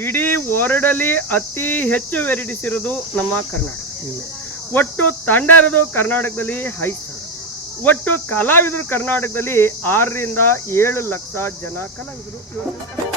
ಇಡೀ ವರ್ಲ್ಡಲ್ಲಿ ಅತಿ ಹೆಚ್ಚು ವೆರೈಟೀಸ್ ಇರೋದು ನಮ್ಮ ಕರ್ನಾಟಕ. ಒಟ್ಟು ತಂಡ ಇರೋದು ಕರ್ನಾಟಕದಲ್ಲಿ 5,000. ಒಟ್ಟು ಕಲಾವಿದರು ಕರ್ನಾಟಕದಲ್ಲಿ 6 ರಿಂದ 7 ಲಕ್ಷ ಜನ ಕಲಾವಿದರು ಇವತ್ತು.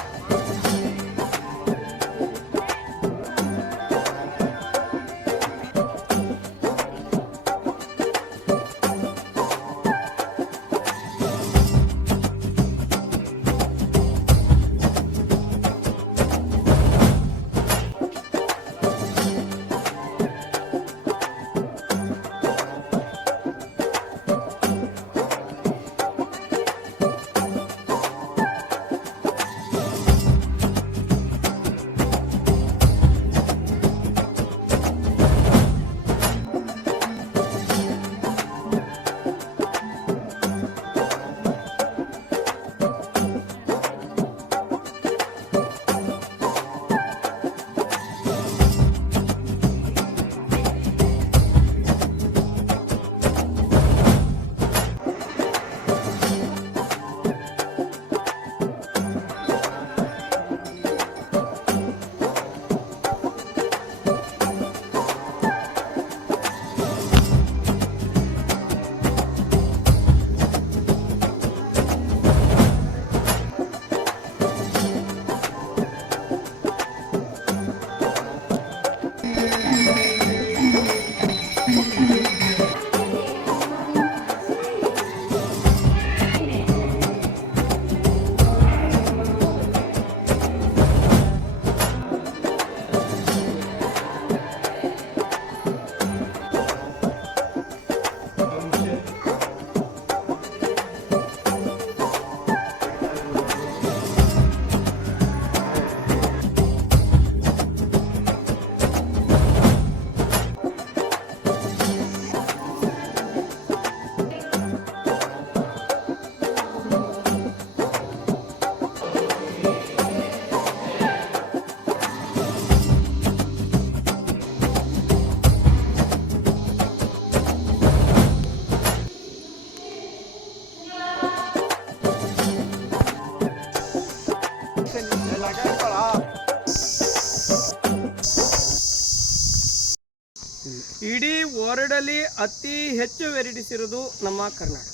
ಇಡೀ ವರ್ಲ್ಡಲ್ಲಿ ಅತಿ ಹೆಚ್ಚು ವೆರೈಟೀಸ್ ಇರೋದು ನಮ್ಮ ಕರ್ನಾಟಕ.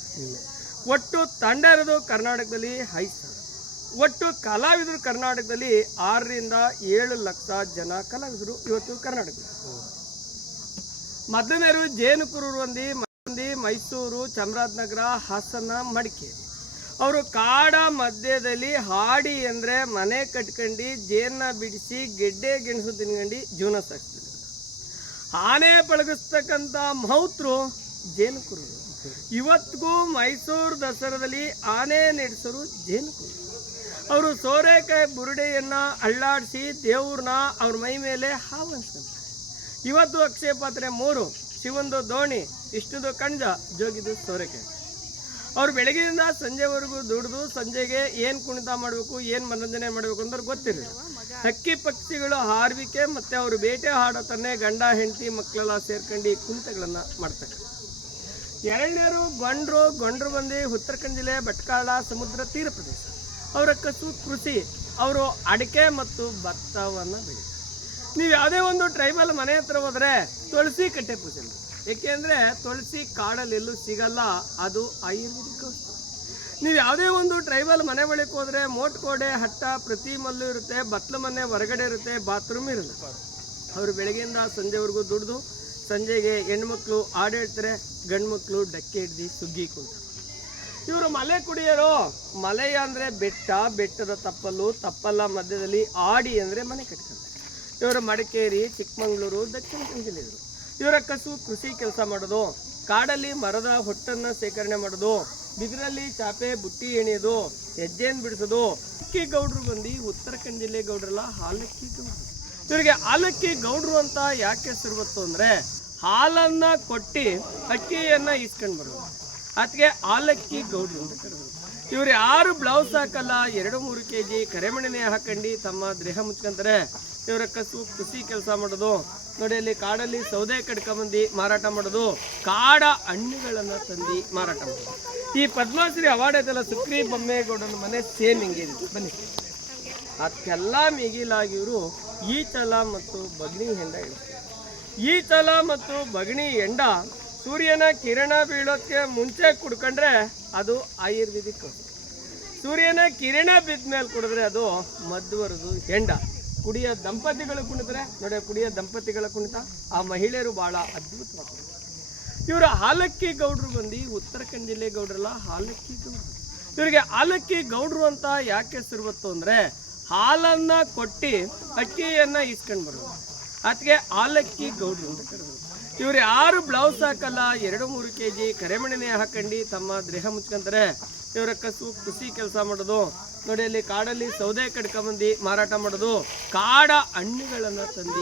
ಒಟ್ಟು ತಂಡ ಇರೋದು ಕರ್ನಾಟಕದಲ್ಲಿ 5,000. ಒಟ್ಟು ಕಲಾವಿದರು ಕರ್ನಾಟಕದಲ್ಲಿ 6 ರಿಂದ 7 ಲಕ್ಷ ಜನ ಕಲಾವಿದರು ಇವತ್ತು ಕರ್ನಾಟಕದಲ್ಲಿ. ಮೊದಲನೇರು ಜೇನುಕುರೂರು ಮಂದಿ, ಮೈಸೂರು, ಚಾಮರಾಜನಗರ, ಹಾಸನ, ಮಡಿಕೇರಿ. ಅವರು ಕಾಡ ಮಧ್ಯದಲ್ಲಿ ಹಾಡಿ ಅಂದರೆ ಮನೆ ಕಟ್ಕೊಂಡು ಜೇನ ಬಿಡಿಸಿ ಗೆಡ್ಡೆ ಗೆಣಸು ತಿನ್ಕೊಂಡು ಜೀವನ ಸಾಗಿಸ್ತಾರೆ. ಆನೆ ಪಳಗಿಸ್ತಕ್ಕಂಥ ಮಹೌತ್ರು ಜೇನುಕುರೂರು. ಇವತ್ತಿಗೂ ಮೈಸೂರು ದಸರಾದಲ್ಲಿ ಆನೆ ನಡೆಸೋರು ಜೇನುಕುರೂರು. ಅವರು ಸೋರೆಕಾಯಿ ಬುರುಡೆಯನ್ನು ಅಳ್ಳಾಡಿಸಿ ದೇವ್ರನ್ನ ಅವ್ರ ಮೈ ಮೇಲೆ ಹಾವನ್ಸ್ಕೊಂತಾರೆ. ಇವತ್ತು ಅಕ್ಷಯ ಪಾತ್ರೆ 3, ಶಿವಂದು ದೋಣಿ, ವಿಷ್ಣುದು ಕಣ್ಜ, ಜೋಗಿದು ಸೋರೆಕಾಯಿ. ಅವ್ರು ಬೆಳಗ್ಗೆಯಿಂದ ಸಂಜೆವರೆಗೂ ದುಡಿದು ಸಂಜೆಗೆ ಏನು ಕುಣಿತ ಮಾಡಬೇಕು, ಏನು ಮನೋರಂಜನೆ ಮಾಡಬೇಕು ಅಂದ್ರೆ ಗೊತ್ತಿರಲಿಲ್ಲ. ಹಕ್ಕಿ ಪಕ್ಷಿಗಳು ಹಾರ್ವಿಕೆ ಮತ್ತು ಅವರು ಬೇಟೆ ಆಡೋತನ್ನೇ ಗಂಡ ಹೆಂಡತಿ ಮಕ್ಕಳೆಲ್ಲ ಸೇರ್ಕೊಂಡು ಕುಣಿತಗಳನ್ನು ಮಾಡ್ತಾರೆ. ಎರಡನೇರು ಗೊಂಡ್ರು ಮಂದಿ ಉತ್ತರ ಕನ್ನಡ ಜಿಲ್ಲೆ ಭಟ್ಕಳ ಸಮುದ್ರ ತೀರ ಪ್ರದೇಶ. ಅವರ ಕಸು ಕೃಷಿ. ಅವರು ಅಡಿಕೆ ಮತ್ತು ಭತ್ತವನ್ನು ಬೆಳೀತಾರೆ. ನೀವು ಯಾವುದೇ ಒಂದು ಟ್ರೈಬಲ್ ಮನೆ ಹತ್ರ ಹೋದರೆ ತುಳಸಿ ಕಟ್ಟೆ ಪೂಜೆ ಮಾಡಿ. ಏಕೆಂದರೆ ತುಳಸಿ ಕಾಡಲ್ಲಿ ಎಲ್ಲೂ ಸಿಗಲ್ಲ, ಅದು ಆಯುರ್ವೇದಿಕ್ ವಸ್ತು. ನೀವು ಯಾವುದೇ ಒಂದು ಟ್ರೈಬಲ್ ಮನೆ ಬಳಿಗೆ ಹೋದರೆ ಮೋಟ್ಕೋಡೆ ಹಟ್ಟ ಪ್ರತಿ ಮಲ್ಲು ಇರುತ್ತೆ, ಬತ್ಲ ಮನೆ ಹೊರಗಡೆ ಇರುತ್ತೆ, ಬಾತ್ರೂಮ್ ಇರಲ್ಲ. ಅವರು ಬೆಳಗ್ಗೆಯಿಂದ ಸಂಜೆವರೆಗೂ ದುಡಿದು ಸಂಜೆಗೆ ಹೆಣ್ಮಕ್ಳು ಹಾಡು ಹೇಳ್ತಾರೆ, ಗಂಡು ಮಕ್ಕಳು ಡಕ್ಕೆ ಹಿಡ್ದು ಸುಗ್ಗಿ ಕುಂತ. ಇವರು ಮಲೆ ಕುಡಿಯೋರು. ಮಲೆ ಅಂದರೆ ಬೆಟ್ಟದ ತಪ್ಪಲ್ಲ ಮಧ್ಯದಲ್ಲಿ ಆಡಿ ಅಂದರೆ ಮನೆ ಕಟ್ತಾರೆ. ಇವರು ಮಡಿಕೇರಿ, ಚಿಕ್ಕಮಂಗ್ಳೂರು, ದಕ್ಷಿಣ ಕನ್ನಡ ಜಿಲ್ಲೆಯವರು. ಇವರ ಕಸು ಕೃಷಿ ಕೆಲಸ ಮಾಡೋದು, ಕಾಡಲ್ಲಿ ಮರದ ಹೊಟ್ಟನ್ನು ಸೇಕರಣೆ ಮಾಡೋದು, ಬಿದಿರಲ್ಲಿ ಚಾಪೆ ಬುಟ್ಟಿ ಎಣಿಯೋದು, ಹೆಜ್ಜೆಯನ್ನು ಬಿಡಿಸೋದು. ಅಕ್ಕಿ ಗೌಡ್ರು ಬಂದು ಉತ್ತರ ಕನ್ನಡ ಜಿಲ್ಲೆ ಗೌಡ್ರಲ್ಲ, ಹಾಲಕ್ಕಿ ಗೌಡ್ರು. ಇವರಿಗೆ ಹಾಲಕ್ಕಿ ಗೌಡ್ರು ಅಂತ ಯಾಕೆ ಹೆಸರು ಬಂತು ಅಂದರೆ ಹಾಲನ್ನು ಕೊಟ್ಟು ಅಕ್ಕಿಯನ್ನು ಇಸ್ಕೊಂಡು ಬರೋದು, ಅದಕ್ಕೆ ಹಾಲಕ್ಕಿ ಗೌಡ್ರು ಅಂತ ಕರೆದ್ರು. ಇವ್ರು ಯಾರು ಬ್ಲೌಸ್ ಹಾಕಲ್ಲ, 2-3 kg ಕರೆಮಣೆನೆ ಹಾಕೊಂಡು ತಮ್ಮ ದೇಹ ಮುಚ್ಕೊಂತಾರೆ. ಇವರ ಕಸು ಕೃಷಿ ಕೆಲಸ ಮಾಡೋದು. ನೋಡಿ ಅಲ್ಲಿ ಕಾಡಲ್ಲಿ ಸೌದೆ ಕಡ್ಕೊಂಬಂದು ಮಾರಾಟ ಮಾಡೋದು, ಕಾಡ ಹಣ್ಣುಗಳನ್ನು ತಂದು ಮಾರಾಟ ಮಾಡೋದು. ಈ ಪದ್ಮಶ್ರೀ ಅವಾರ್ಡ್ ಐತಲ್ಲ, ಸುಕ್ರಿ ಬೊಮ್ಮೇಗೌಡನ ಮನೆ ಸೇಮ್ ಹಿಂಗೆ ಬನ್ನಿ. ಅದಕ್ಕೆಲ್ಲ ಮಿಗಿಲಾಗಿವರು ಈಚಲ ಮತ್ತು ಬಗಣಿ ಹೆಂಡ ಇಡ್ತಾರೆ. ಈಚಲ ಮತ್ತು ಬಗಣಿ ಹೆಂಡ ಸೂರ್ಯನ ಕಿರಣ ಬೀಳೋಕ್ಕೆ ಮುಂಚೆ ಕುಡ್ಕೊಂಡ್ರೆ ಅದು ಆಯುರ್ವೇದಿಕ್. ಸೂರ್ಯನ ಕಿರಣ ಬಿದ್ದ ಮೇಲೆ ಕುಡಿದ್ರೆ ಅದು ಮಧ್ವರದು ಹೆಂಡ. ಕುಡಿಯ ದಂಪತಿಗಳು ಕುಣಿದ್ರೆ ನೋಡಿ, ಕುಡಿಯ ದಂಪತಿಗಳ ಕುಣಿತ ಆ ಮಹಿಳೆಯರು ಬಹಳ ಅದ್ಭುತವಾಗ್ತದೆ. ಇವರು ಹಾಲಕ್ಕಿ ಗೌಡ್ರು ಬಂದು ಉತ್ತರ ಕನ್ನಡ ಜಿಲ್ಲೆ ಗೌಡ್ರಲ್ಲ, ಹಾಲಕ್ಕಿ ಗೌಡ್ರು. ಇವರಿಗೆ ಹಾಲಕ್ಕಿ ಗೌಡ್ರು ಅಂತ ಯಾಕೆ ಹೆಸರು ಬಂತು ಅಂದರೆ ಹಾಲನ್ನು ಕೊಟ್ಟು ಅಕ್ಕಿಯನ್ನು ಇಸ್ಕೊಂಡು ಬರೋದು, ಅದಕ್ಕೆ ಹಾಲಕ್ಕಿ ಗೌಡ್ರು ಅಂತ ಕರೆದ್ರು. ಇವ್ರು ಯಾರು ಬ್ಲೌಸ್ ಹಾಕಲ್ಲ, 2-3 kg ಕರೆಮಣೆನೆ ಹಾಕೊಂಡು ತಮ್ಮ ದೇಹ ಮುಚ್ಕೊಂತಾರೆ. ಇವರ ಕಸು ಕೃಷಿ ಕೆಲಸ ಮಾಡೋದು ನೋಡಿ, ಅಲ್ಲಿ ಕಾಡಲ್ಲಿ ಸೌದೆ ಕಡ್ಕೊಂಬಂದು ಮಾರಾಟ ಮಾಡೋದು, ಕಾಡ ಹಣ್ಣುಗಳನ್ನು ತಂದು